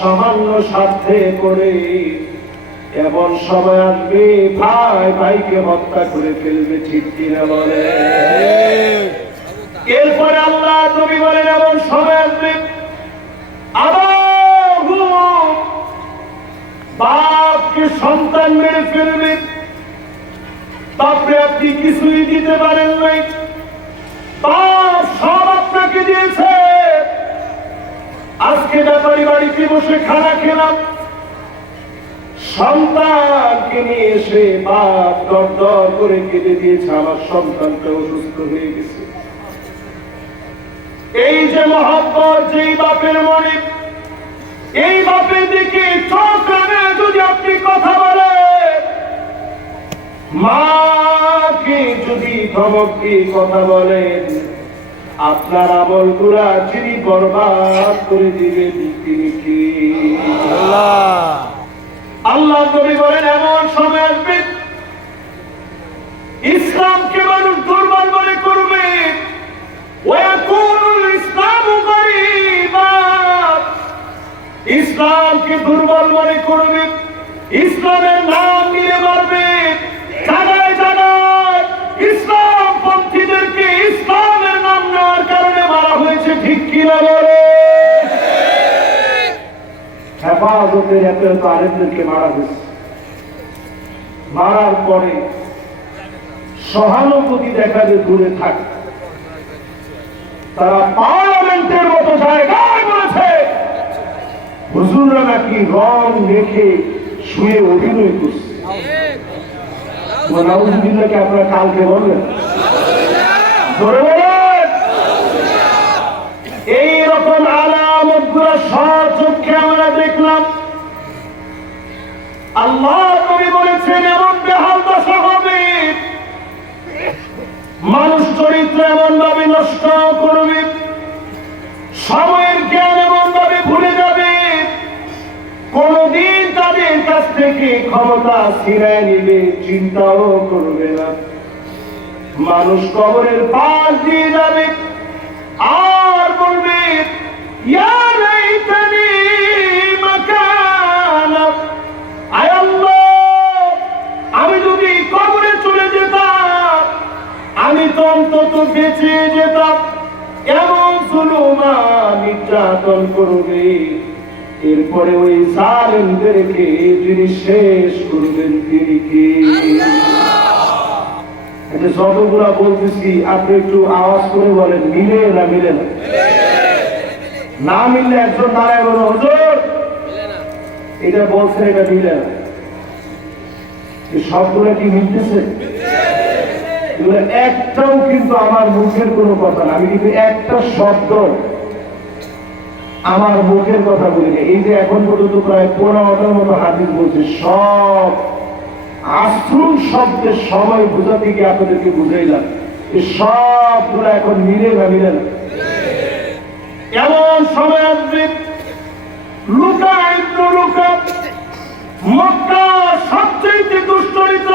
সামান্য স্বার্থে করে এমন সময় আসবে, ভাই ভাইকে হত্যা করে ফেলবে, ঠিক কিনা বলে? এরপরে আল্লাহ নবী বলেন, এমন সময় আসবে বাপকে সন্তান মেরে ফেলবে। তারপরে আপনি কিছুই দিতে পারেন নাই। বাপ সব আপনাকে দিয়েছে। আজকে ব্যাপারী বাড়িতে বসে খানা খেলাম। সন্তানকে নিয়ে এসে বাপ দর দর করে কেঁদে দিয়েছে, আমার সন্তানটা অসুস্থ হয়ে গেছে। এই যে মহাব্বত, যেই বাপের মনে, এই বাপের দিকে চোখ রাঙে যদি আপনি কথা বলেন। মাকে যদি ধমক দিয়ে কথা বলেন আপনার আমলগুলা যিনি বরবাদ করে তিনি কি? আল্লাহ। নবী বলেন এমন সময় আসবে ইসলামকে মানুষ দুর্বল মনে করবে। ইসলামু ইসলামকে দুর্বল মনে করবে। ইসলামের নাম হেফাজতের এত এত আরেকদেরকে মারা হয়েছে মারার পরে সহানুভূতি দেখাবে দূরে থাক। তারা পার্লামেন্টের মতো জায়গায় বলেছে, হুজুররা নাকি রং রেখে শুয়ে অভিনয় করছে। নাউজুবিল্লাহকে আপনারা কালকে বললেন ধরে বলেন, এইরকম আলামতগুলো সচক্ষে আমরা দেখলাম, আল্লাহ নবী বলেছেন, এমন বেহাল দশা হবে। মানুষ চরিত্র এমন ভাবে নষ্ট করবে, সময়ের জ্ঞান এমন ভাবে ভুলে যাবে। কোনদিন তাদের কাছ থেকে ক্ষমতা ছিনায় নিবে, চিন্তাও করবে না। মানুষ কবরের পাশ দিয়ে যাবে, আর বলবে, ইয়া বেঁচে যেতাম এমন জুলুমা নির্যাতন করবে। এরপরে ওই জালেমদেরকে যিনি শেষ করবেন তিনি কি? এটা যতগুলা বলতেছি আপনি একটু আওয়াজ করে বলেন মিলে না মিলে না? না। মিললে একজন দাঁড়ায় বলো হুজুর! এটা বলছেন এটা মিলে না। সবগুলো কি মিলতেছে? একটাও কিন্তু আমার মুখের কোনো কথা না আমি কিন্তু একটা শব্দ আমার মুখের কথা বলি। এই যে এখন পর্যন্ত প্রায় পনেরোটার মতো বলছে, সব শব্দের সময় বোঝাতে গিয়ে আপনাদেরকে বুঝাইলাম এখন মিলে না এমন সময় আসবে লুকা লুকা মক্কা সবচেয়ে দুষ্টরিত্র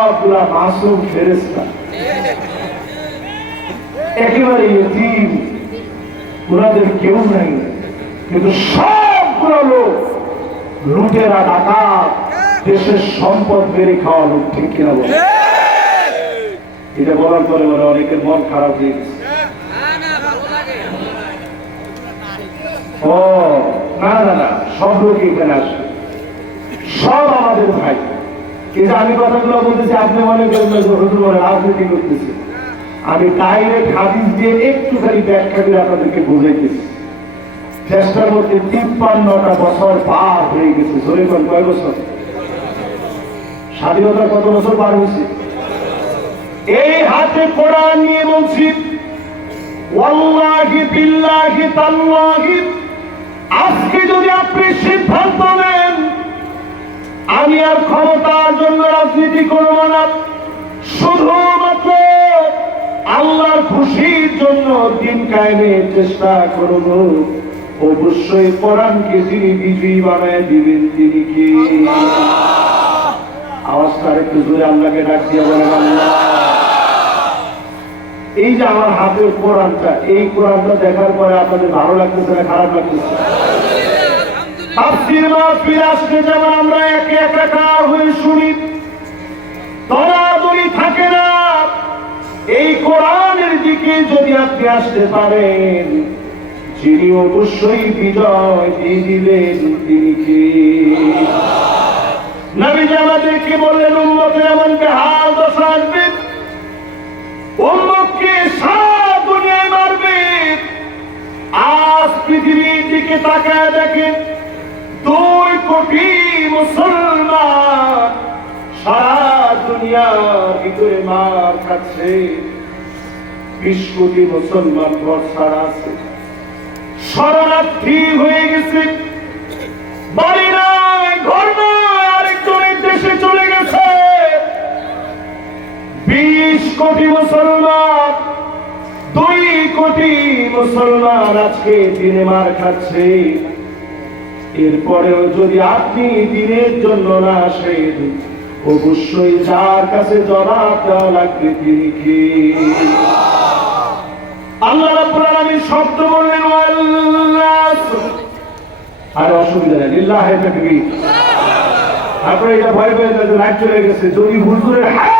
সবগুলা মাসুম ফেরেস্তা একেবারে ইতিম ওনাদের কেউ নাই, কিন্তু সবগুলো লোক লুটেরা, ডাকাত, দেশের সম্পদ বেড়ে খাওয়া লোক, ঠিক কিনা বলে? এটা বলার পরে বলে অনেকের মন খারাপ হয়ে গেছে। ও, না না না, সব লোক এখানে আসবে। সব আমাদের ভাই। কিন্তু আমি কথাগুলো বলতেছি, আপনি মনে করেন রাজনীতি করতেছে। আমি ডাইরেক্ট হাদিস দিয়ে একটুখানি ব্যাখ্যা আপনাদেরকে বুঝাইতেছি। চেষ্টার মধ্যে তিপ্পান্নটা বছর পার হয়ে গেছে কয় বছর? কত বছর পার হয়েছে? এই হাতে কোরআন নিয়ে বলছি, ওয়াল্লাহি বিল্লাহি তাল্লাহি, আজকে দুনিয়ার ক্ষমতার জন্য রাজনীতি করব না। শুধুমাত্র আল্লাহর খুশির জন্য দিন কায়েমের চেষ্টা করব। অবশ্যই কোরআনকে যিনি বিজয়ী বানায় দিবেন তিনি কি? আওয়াজটা একটু জোরে আল্লাহকে ডাক দিয়ে বলেন আল্লাহ। এই যে আমার হাতের কোরআনটা এই কোরআনটা দেখার পরে আপনাদের ভালো লাগতেছে না খারাপ লাগতেছে? তাফসীর মাহফিল আসলে যেমন আমরা একে একাকার হয়ে শুনি দরাদরি থাকে না। এই কোরআনের দিকে যদি আপনি আসতে পারেন যিনি অবশ্যই বিজয় দিয়ে দিলেন তিনি কে? নবীজি আমাদেরকে বললেন উন্মতের এমন বেহাল দশা আসবে। উম্মতকে সারা দুনিয়ায় মারবে। আজ পৃথিবীর দিকে তাকায় দেখেন দুই কোটি মুসলমান সারা দুনিয়ার ভিতরে মার খাচ্ছে। বিশ কোটি মুসলমান ঘর ছাড়া আছে। শরণার্থী হয়ে গেছে। বাড়ি নাই, ঘর নয় দেশে চলে গেছে। বিশ কোটি মুসলমান, দুই কোটি মুসলমান আজকে দিনে মার খাচ্ছে। এরপরেও যদি আপনি দিনের জন্য না আসেন, অবশ্যই যার কাছে জবাব দেওয়া লাগবে তিনি কি? আল্লাহ রাব্বুল আলামিন শব্দ বললেন আর অসুবিধা নেই, লিল্লাহে তাকবীর। তারপরে এটা ভয় পেয়ে যাচ্ছে লাইট চলে গেছে। যদি হুজুরের হায়